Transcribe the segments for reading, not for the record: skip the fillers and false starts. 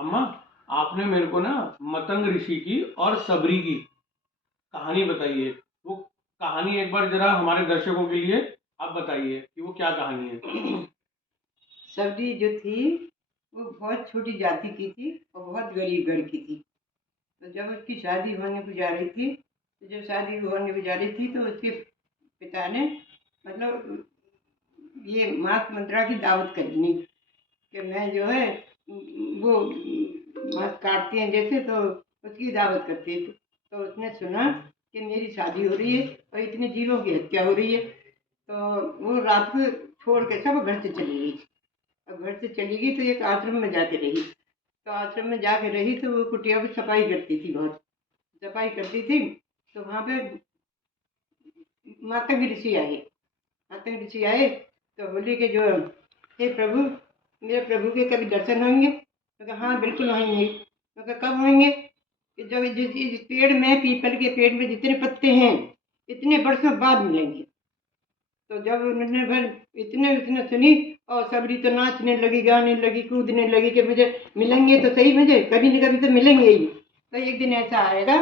अम्मा, आपने मेरे को ना मतंग ऋषि की और सबरी की कहानी बताई है। वो कहानी एक बार जरा हमारे दर्शकों के लिए आप बताइए कि वो क्या कहानी है। सबरी जो थी वो बहुत छोटी जाति की थी और बहुत गरीब घर की थी। तो जब उसकी शादी होने को जा रही थी, तो जब शादी होने को जा रही थी तो उसके पिता ने मतलब ये मांस मंत्रा की दावत करनी कि मैं जो है वो मांस काटते हैं जैसे, तो उसकी दावत करती है। तो उसने सुना कि मेरी शादी हो रही है और इतने जीवों की हत्या हो रही है। तो वो रात को छोड़ के सब घर से चली गई। अब घर से चली गई तो एक आश्रम में जाके रही। तो आश्रम में जाके रही तो वो कुटिया की सफाई करती थी, बहुत सफाई करती थी। तो वहाँ पे माता ऋषि आए। माता ऋषि आए तो बोली कि जो हे प्रभु, मेरे प्रभु के कभी दर्शन होंगे? तो कहा हाँ बिल्कुल होंगे। तो कहा कब होंगे? कि जब जिस पेड़ में, पीपल के पेड़ में जितने पत्ते हैं इतने वर्षों बाद मिलेंगे। तो जब उन्होंने फिर इतने इतने सुनी और सबरी तो नाचने लगी, गाने लगी, कूदने लगी कि मुझे मिलेंगे तो सही, मुझे कभी न कभी तो मिलेंगे ही। तो एक दिन ऐसा आएगा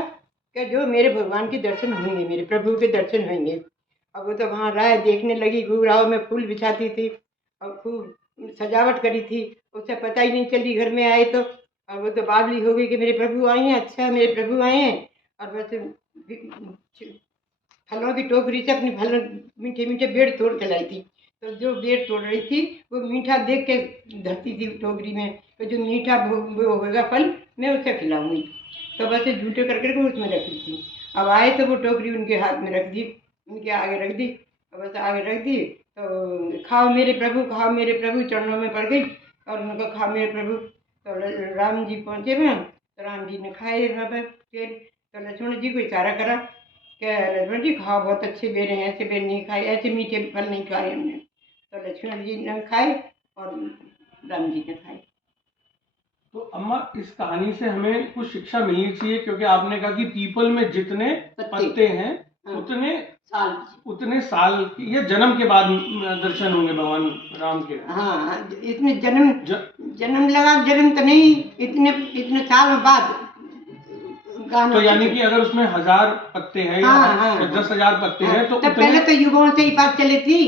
कि जो मेरे भगवान के दर्शन होंगे, मेरे प्रभु के दर्शन होंगे। अब वो तो वहाँ राह देखने लगी, खूब राह में फूल बिछाती थी और खूब सजावट करी थी। उसे पता ही नहीं चली घर में आए तो। अब वो तो बावली हो गई कि मेरे प्रभु आए हैं, अच्छा मेरे प्रभु आए हैं। और बस फलों की टोकरी से अपनी फल मीठे मीठे बेर तोड़ के लाई थी। तो जो बेर तोड़ रही थी वो मीठा देख के धरती थी टोकरी में। तो जो मीठा वो होगा फल मैं उसे खिलाऊंगी। तो बस झूठे कर करके उसमें रख दी थी। अब आए तो वो टोकरी उनके हाथ में रख दी, उनके आगे रख दी। और बस आगे रख दी तो खाओ मेरे प्रभु, खाओ मेरे प्रभु, चरणों में पड़ गई और उनको खाओ मेरे प्रभु। तो राम जी पहुँचे वहाँ, तो राम जी ने खाए वहाँ पर पेड़। तो लक्ष्मण जी को इशारा करा क्या लक्ष्मण जी खाओ, बहुत अच्छे बेर हैं, ऐसे बेर नहीं खाए, ऐसे मीठे फल नहीं खाए हमने। तो लक्ष्मण जी ने खाए और राम जी ने खाए। तो अम्मा, इस कहानी से हमें कुछ शिक्षा मिलनी चाहिए, क्योंकि आपने कहा कि पीपल में जितने पत्ते हैं हाँ, उतने साल उतने साल ये जन्म के बाद दर्शन होंगे भगवान राम के। हाँ, इतने जन्म लगा, जन्म तो नहीं, इतने इतने सालों बाद गानों तो की यानी कि अगर उसमें 1000 पत्ते हैं या हाँ हाँ 10,000 पत्ते हाँ। हैं तो तब पहले तो युगों से ही बात चली थी।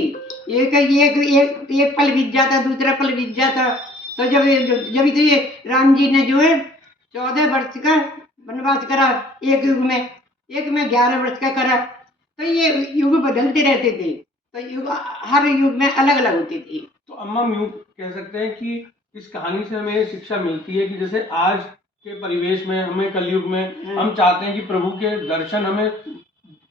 एक पल बीत जाता, दूसरा पल बीत जाता। तो जब जब तो ये राम जी ने जो है 14 वर्ष का वनवास करा, एक युग में, एक में 11 वर्ष का करा। तो ये युग बदलते रहते थे। तो युग हर युग में अलग अलग होती थी। तो अम्मा, हम यूं कह सकते हैं कि इस कहानी से हमें शिक्षा मिलती है कि जैसे आज के परिवेश में, हमें कलयुग में हम चाहते हैं कि प्रभु के दर्शन हमें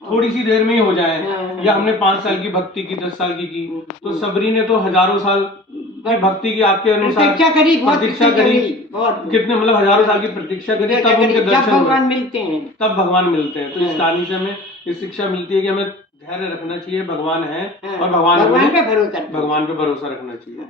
थोड़ी सी देर में ही हो जाए, या हमने 5 साल की भक्ति की, 10 साल की, तो सबरी ने तो हजारों साल की भक्ति की, आपके अनुसार प्रतीक्षा करी, कितने मतलब हजारों साल की प्रतीक्षा करी, तब उनके दर्शन भगवान मिलते हैं, तब भगवान मिलते हैं। तो इस कहानी से हमें ये शिक्षा मिलती है कि हमें धैर्य रखना चाहिए, भगवान है और भगवान पे भरोसा रखना चाहिए।